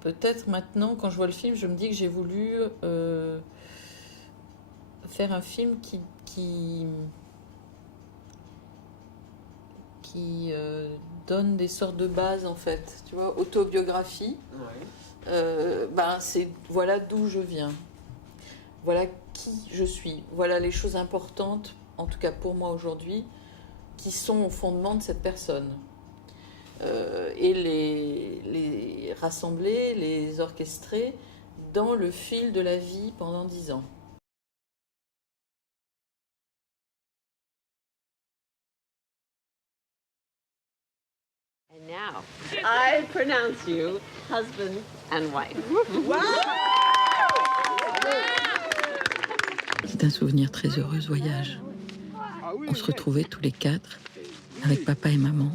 peut-être maintenant, quand je vois le film, je me dis que j'ai voulu faire un film qui donne des sortes de bases, en fait, tu vois, autobiographie. C'est voilà d'où je viens, voilà qui je suis, voilà les choses importantes, en tout cas pour moi aujourd'hui, qui sont au fondement de cette personne. Et les rassembler, les orchestrer dans le fil de la vie pendant 10 ans. And now, I pronounce you husband and wife. C'est un souvenir très heureux, ce voyage. On se retrouvait tous les 4, avec papa et maman,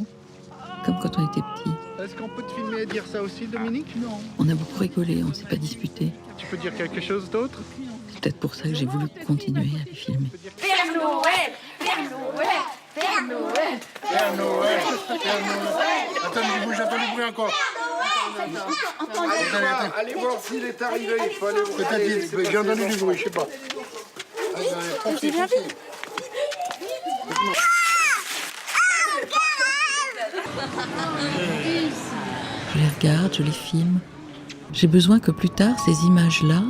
comme quand on était petits. Est-ce qu'on peut te filmer et dire ça aussi, Dominique? Non. On a beaucoup rigolé, on ne s'est pas disputé. Tu peux dire quelque chose d'autre? C'est peut-être pour ça que j'ai voulu continuer à les filmer. Père Noël, Père Noël, Père Noël, Père Noël, Père Noël. Attends du bruit encore. Allez voir s'il est arrivé. Il faut aller voir. Peut-être, j'ai entendu du bruit, je sais pas. j'ai bien vu. Je les regarde, je les filme. J'ai besoin que plus tard, ces images-là,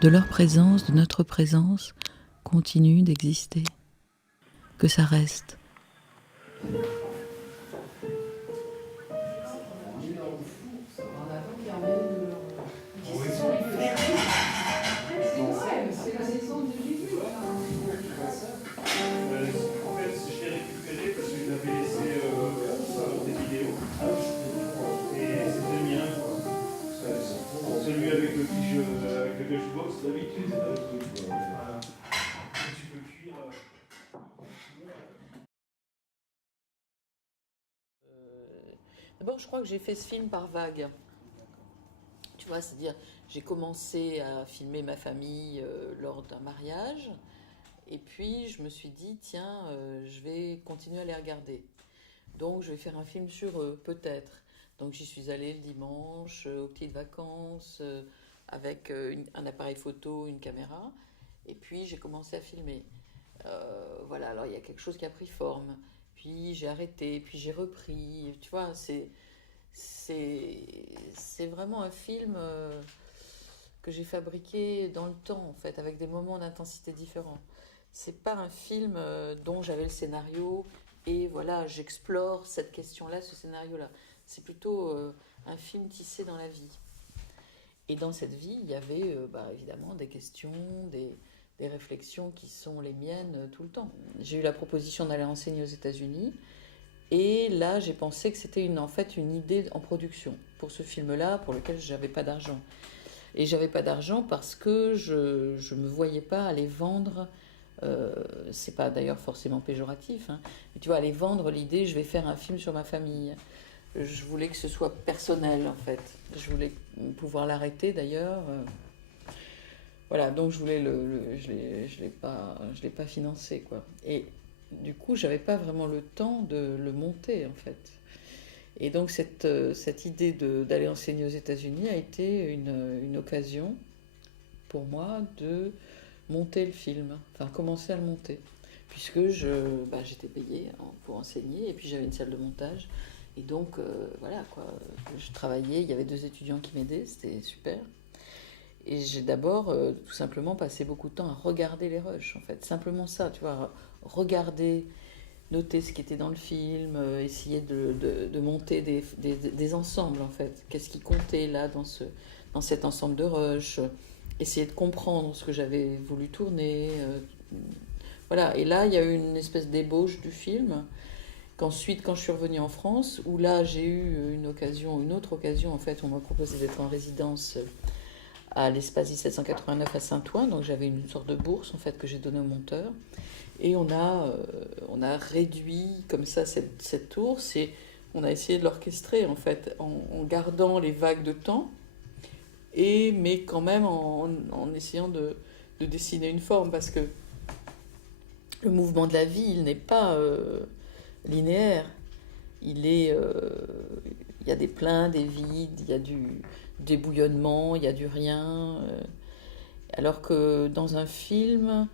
de leur présence, de notre présence, continuent d'exister. Que ça reste. Celui avec le que je bosse d'habitude, voilà. Tu peux cuire. D'abord, je crois que j'ai fait ce film par vague. Tu vois, c'est-à-dire, j'ai commencé à filmer ma famille lors d'un mariage. Et puis, je me suis dit, tiens, je vais continuer à les regarder. Donc, je vais faire un film sur eux, peut-être. Donc, j'y suis allée le dimanche, aux petites vacances, avec un appareil photo, une caméra. Et puis, j'ai commencé à filmer. Voilà, alors il y a quelque chose qui a pris forme. Puis, j'ai arrêté, puis j'ai repris. Tu vois, c'est vraiment un film que j'ai fabriqué dans le temps, en fait, avec des moments d'intensité différents. C'est pas un film dont j'avais le scénario et voilà, j'explore cette question-là, ce scénario-là. C'est plutôt un film tissé dans la vie. Et dans cette vie, il y avait évidemment des questions, des réflexions qui sont les miennes tout le temps. J'ai eu la proposition d'aller enseigner aux États-Unis. Et là, j'ai pensé que c'était en fait une idée en production pour ce film-là, pour lequel je n'avais pas d'argent. Et j'avais pas d'argent parce que je me voyais pas aller vendre. C'est pas d'ailleurs forcément péjoratif, hein, mais tu vois, aller vendre l'idée, je vais faire un film sur ma famille. Je voulais que ce soit personnel, en fait. Je voulais pouvoir l'arrêter, d'ailleurs. Voilà, donc je voulais je l'ai pas financé, quoi. Et du coup, j'avais pas vraiment le temps de le monter, en fait. Et donc cette idée d'aller enseigner aux États-Unis a été une occasion pour moi de monter le film, enfin commencer à le monter, puisque j'étais payée pour enseigner, et puis j'avais une salle de montage, et donc voilà quoi, je travaillais, il y avait 2 étudiants qui m'aidaient, c'était super. Et j'ai d'abord tout simplement passé beaucoup de temps à regarder les rushs, en fait, simplement ça, tu vois, regarder, noter ce qui était dans le film, essayer de monter des ensembles, en fait. Qu'est-ce qui comptait là dans cet ensemble de rushs, essayer de comprendre ce que j'avais voulu tourner. Voilà, et là, il y a eu une espèce d'ébauche du film, qu'ensuite, quand je suis revenue en France, où là, j'ai eu une autre occasion, en fait, on m'a proposé d'être en résidence à l'Espace 1789 à Saint-Ouen, donc j'avais une sorte de bourse, en fait, que j'ai donnée au monteur. Et on a réduit comme ça cette tour, on a essayé de l'orchestrer en fait, en gardant les vagues de temps, mais quand même en essayant de dessiner une forme, parce que le mouvement de la vie, il n'est pas linéaire. Il y a des pleins, des vides, il y a des bouillonnements, il y a du rien. Alors que dans un film,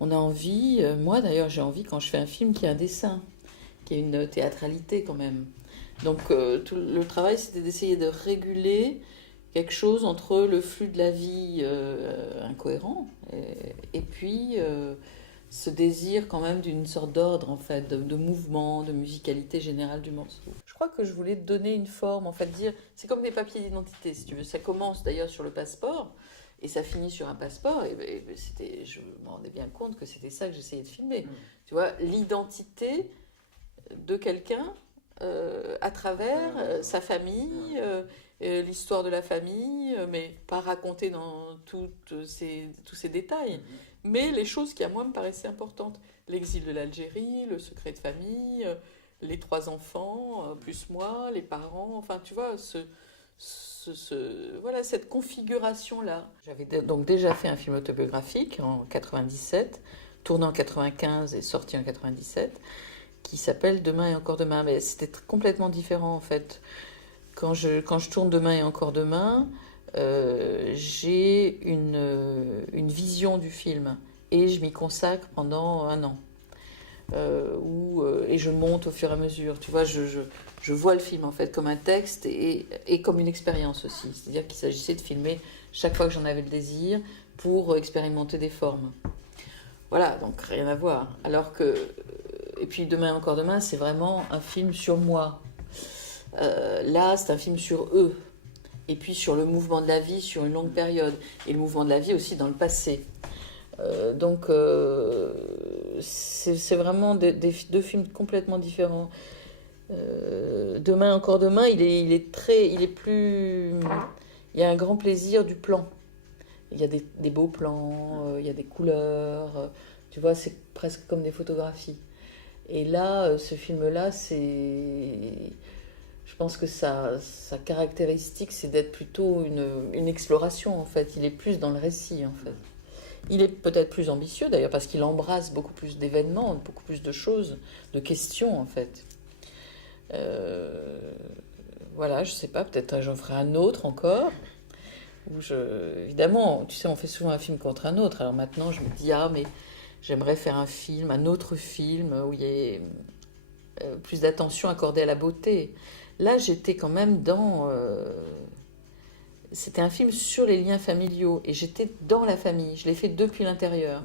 on a envie, moi d'ailleurs j'ai envie quand je fais un film qu'il y ait un dessin, qu'il y ait une théâtralité quand même. Donc tout le travail c'était d'essayer de réguler quelque chose entre le flux de la vie incohérent et puis ce désir quand même d'une sorte d'ordre en fait, de mouvement, de musicalité générale du morceau. Je crois que je voulais donner une forme, en fait dire, c'est comme des papiers d'identité si tu veux, ça commence d'ailleurs sur le passeport et ça finit sur un passeport et c'était, je me rendais bien compte que c'était ça que j'essayais de filmer. Tu vois, l'identité de quelqu'un à travers sa famille, l'histoire de la famille, mais pas racontée dans tous ces détails, mais les choses qui à moi me paraissaient importantes. L'exil de l'Algérie, le secret de famille, les 3 enfants, plus moi, les parents, enfin tu vois, voilà, cette configuration-là. J'avais donc déjà fait un film autobiographique en 97, tourné en 95 et sorti en 97, qui s'appelle Demain et encore demain. Mais c'était complètement différent en fait. Quand je tourne Demain et encore demain, j'ai une vision du film et je m'y consacre pendant 1 an. Et je monte au fur et à mesure. Tu vois, je vois le film en fait comme un texte et comme une expérience aussi. C'est-à-dire qu'il s'agissait de filmer chaque fois que j'en avais le désir pour expérimenter des formes. Voilà, donc rien à voir. Alors que et puis Demain et encore demain, c'est vraiment un film sur moi. Là, c'est un film sur eux. Et puis sur le mouvement de la vie sur une longue période. Et le mouvement de la vie aussi dans le passé. Donc, c'est vraiment 2 films complètement différents. Demain, encore demain, il est plus... Il y a un grand plaisir du plan. Il y a des beaux plans, il y a des couleurs. Tu vois, c'est presque comme des photographies. Et là, ce film-là, je pense que sa caractéristique, c'est d'être plutôt une exploration, en fait. Il est plus dans le récit, en fait. Il est peut-être plus ambitieux, d'ailleurs, parce qu'il embrasse beaucoup plus d'événements, beaucoup plus de choses, de questions, en fait. Voilà, je sais pas, peut-être j'en ferai un autre encore. Évidemment, tu sais, on fait souvent un film contre un autre. Alors maintenant, je me dis, mais j'aimerais faire un autre film où il y ait plus d'attention accordée à la beauté. Là, j'étais quand même c'était un film sur les liens familiaux et j'étais dans la famille. Je l'ai fait depuis l'intérieur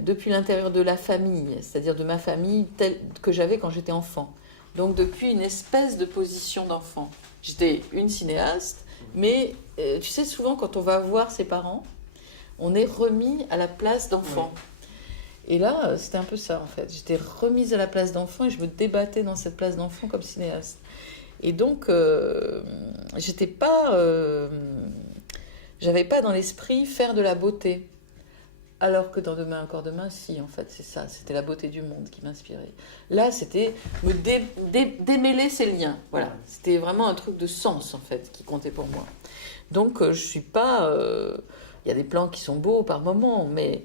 de la famille, c'est-à-dire de ma famille telle que j'avais quand j'étais enfant. Donc depuis une espèce de position d'enfant. J'étais une cinéaste, mais tu sais, souvent quand on va voir ses parents, on est remis à la place d'enfant. Et là, c'était un peu ça en fait. J'étais remise à la place d'enfant et je me débattais dans cette place d'enfant comme cinéaste. Et donc, j'avais pas dans l'esprit faire de la beauté. Alors que dans Demain, encore demain, si, en fait, c'est ça. C'était la beauté du monde qui m'inspirait. Là, c'était me démêler ces liens. Voilà. C'était vraiment un truc de sens, en fait, qui comptait pour moi. Donc, je suis pas... Il y a des plans qui sont beaux par moments, mais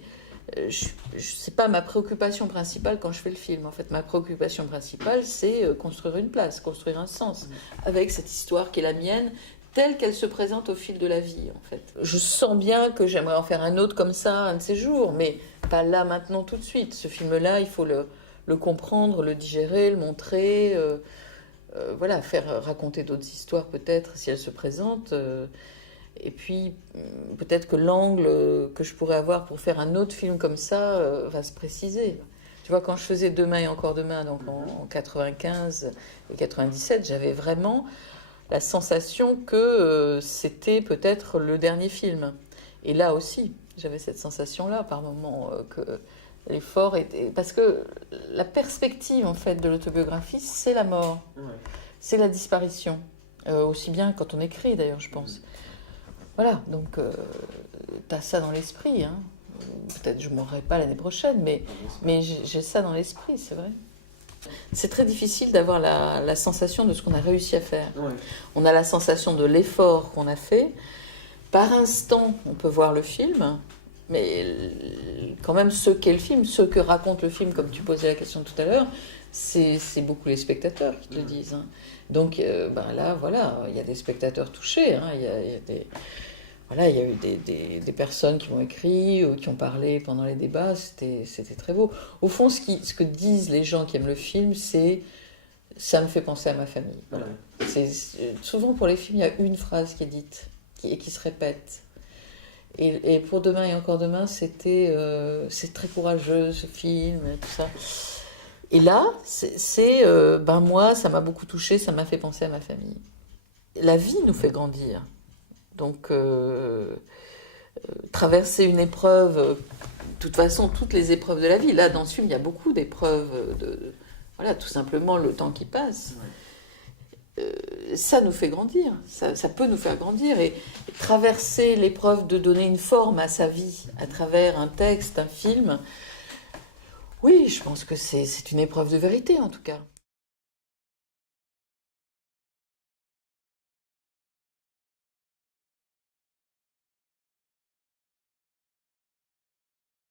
c'est pas ma préoccupation principale quand je fais le film. En fait, ma préoccupation principale, c'est construire une place, construire un sens, avec cette histoire qui est la mienne, telle qu'elle se présente au fil de la vie, en fait. Je sens bien que j'aimerais en faire un autre comme ça, un de ces jours, mais pas là, maintenant, tout de suite. Ce film-là, il faut le comprendre, le digérer, le montrer, voilà, faire raconter d'autres histoires, peut-être, si elles se présentent. Et puis, peut-être que l'angle que je pourrais avoir pour faire un autre film comme ça va se préciser. Tu vois, quand je faisais Demain et encore demain, donc en 95 et 97, j'avais vraiment la sensation que c'était peut-être le dernier film. Et là aussi, j'avais cette sensation-là par moments, que l'effort était... Parce que la perspective, en fait, de l'autobiographie, c'est la mort. C'est la disparition. Aussi bien quand on écrit, d'ailleurs, je pense. Voilà, donc t'as ça dans l'esprit. Hein. Peut-être je ne mourrai pas l'année prochaine, mais j'ai ça dans l'esprit, c'est vrai. C'est très difficile d'avoir la sensation de ce qu'on a réussi à faire. On a la sensation de l'effort qu'on a fait. Par instant, on peut voir le film, mais quand même ce qu'est le film, ce que raconte le film, comme tu posais la question tout à l'heure, c'est beaucoup les spectateurs qui te le disent. Hein. Donc là, voilà, il y a des spectateurs touchés. Hein. Il y a des... Voilà, il y a eu des personnes qui ont écrit ou qui ont parlé pendant les débats, c'était très beau. Au fond, ce que disent les gens qui aiment le film, c'est « ça me fait penser à ma famille ». Voilà. Souvent, pour les films, il y a une phrase qui est dite et qui se répète. Et pour Demain et encore demain, c'est très courageux, ce film, tout ça. Et là, moi, ça m'a beaucoup touchée, ça m'a fait penser à ma famille. La vie nous fait grandir. Donc, traverser une épreuve, de toute façon, toutes les épreuves de la vie, là, dans ce film, il y a beaucoup d'épreuves, voilà, tout simplement le temps qui passe. Ça nous fait grandir, ça peut nous faire grandir. Et traverser l'épreuve de donner une forme à sa vie à travers un texte, un film, oui, je pense que c'est une épreuve de vérité, en tout cas.